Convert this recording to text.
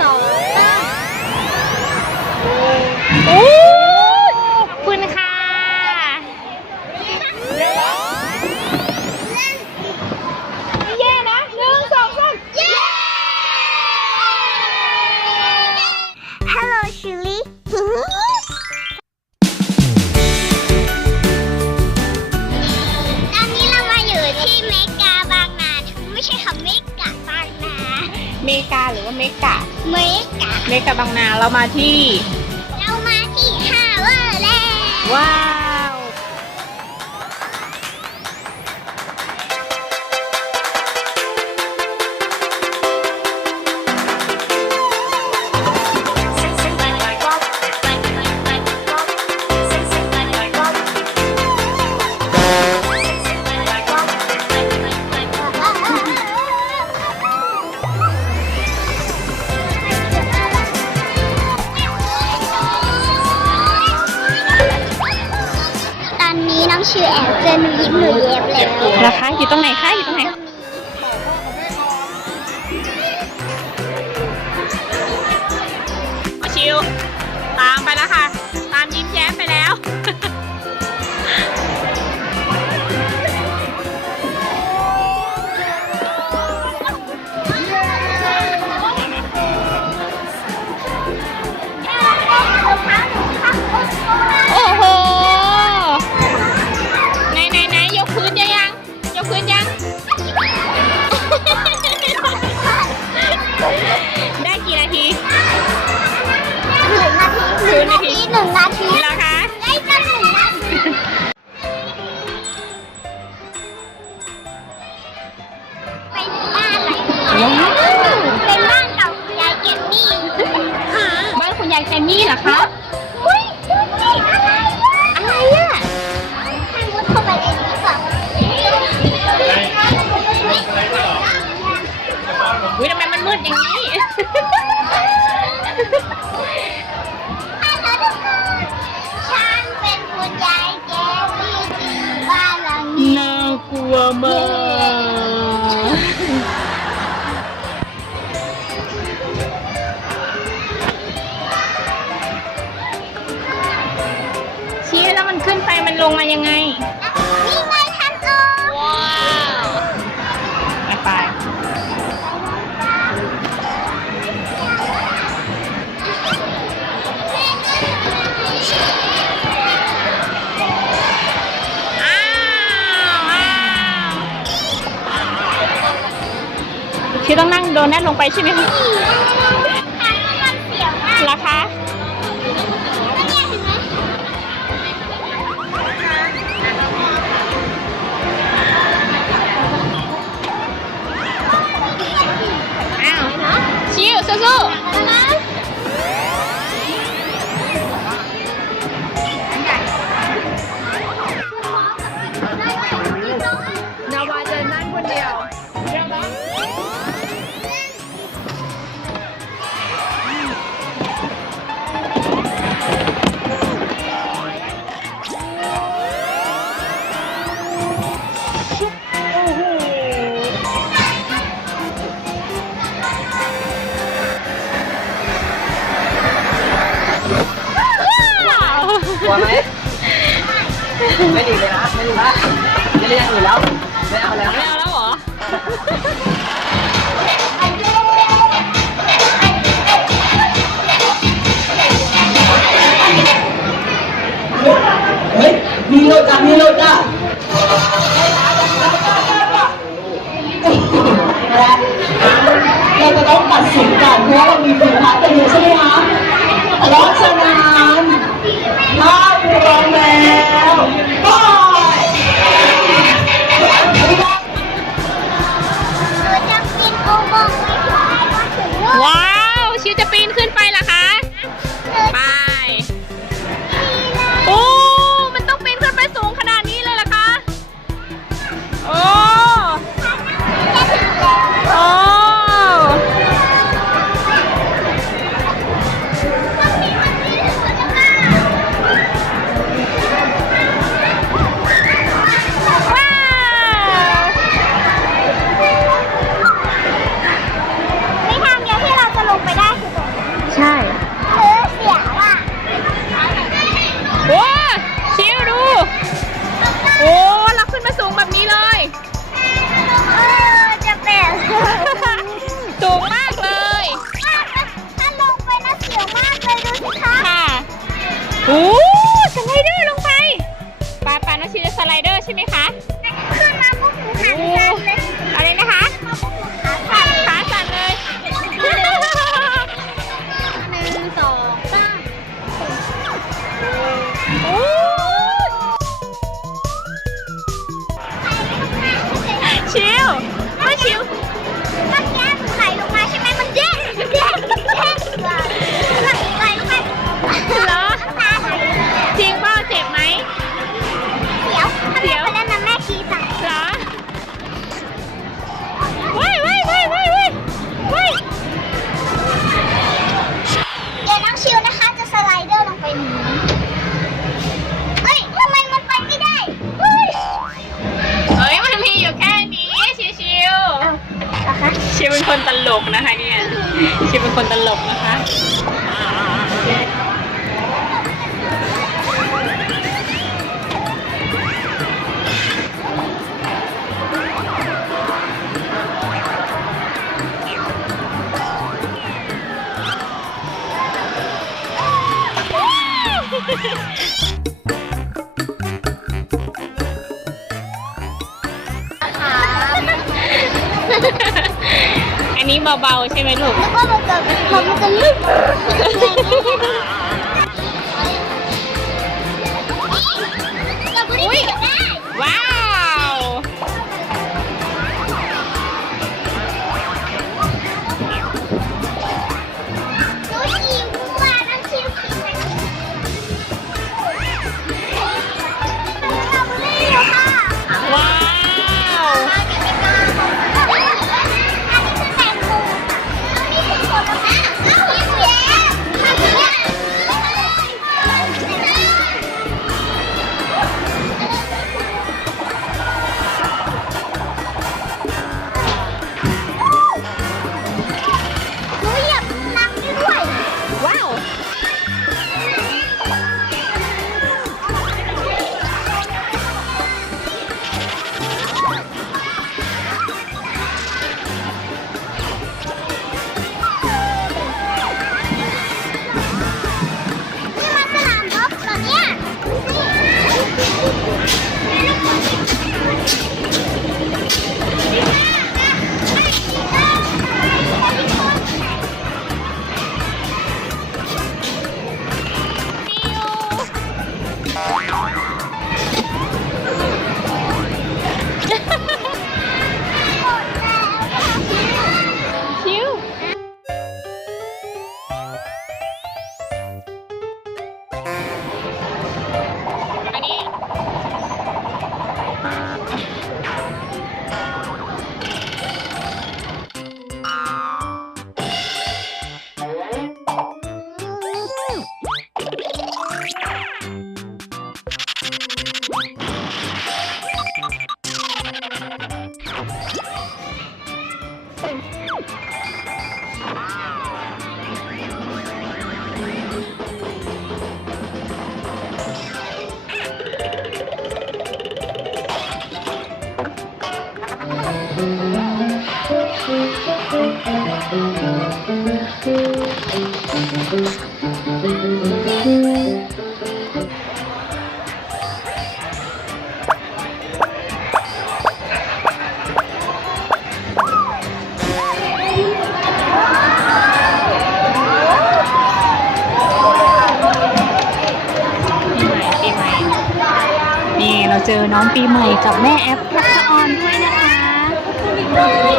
สอ กาเมกะบางนาเรามาที่ เรามาที่ฮาเวอร์แลนด์ว้าว ชื่อแอนเจนยิ้มหนูเย็บแล้วราคาอยู่ตรงไหนคะ เป็นบ้านเก่าคุณยายเจนนี่ บ้านคุณยายเจนนี่เหรอคะเขึ้นไปมันลงมายังไง นี่ไงฉันเออไปไปอ้าวอ้าวชี้ต้องนั่งโดนแน่นลงไปใช่ไหมคะ วไหมไม่ดีเลยนะ ไม่ดีละไม่ได้อย่างอื่นแล้ว ไม่เอาแล้ว ไม่เอาแล้วเหรอเฮ้ยมีโลจ้ามีโลจ้าเราจะต้องตัดสินกันเพราะว่าเรามีฝีพายกันอยู่ใช่ไหมคะเพราะฉะนั้นถ้าพร้อมแล้วไป สูงแบบนี้เลย เออจะแปลกสูงมากเลยถ้าลงไปน่าเสียวมากเลยดูสิคะค่ะโอ้สไลเดอร์ลงไปปลาปลาโนชิจะสไลเดอร์ใช่ไหมคะันนี้เบาๆใช่ไหมลูก แล้วก็มันจะมันจะลึก น้องปีใหม่กับแม่แอฟทักษะออนด้วยนะคะ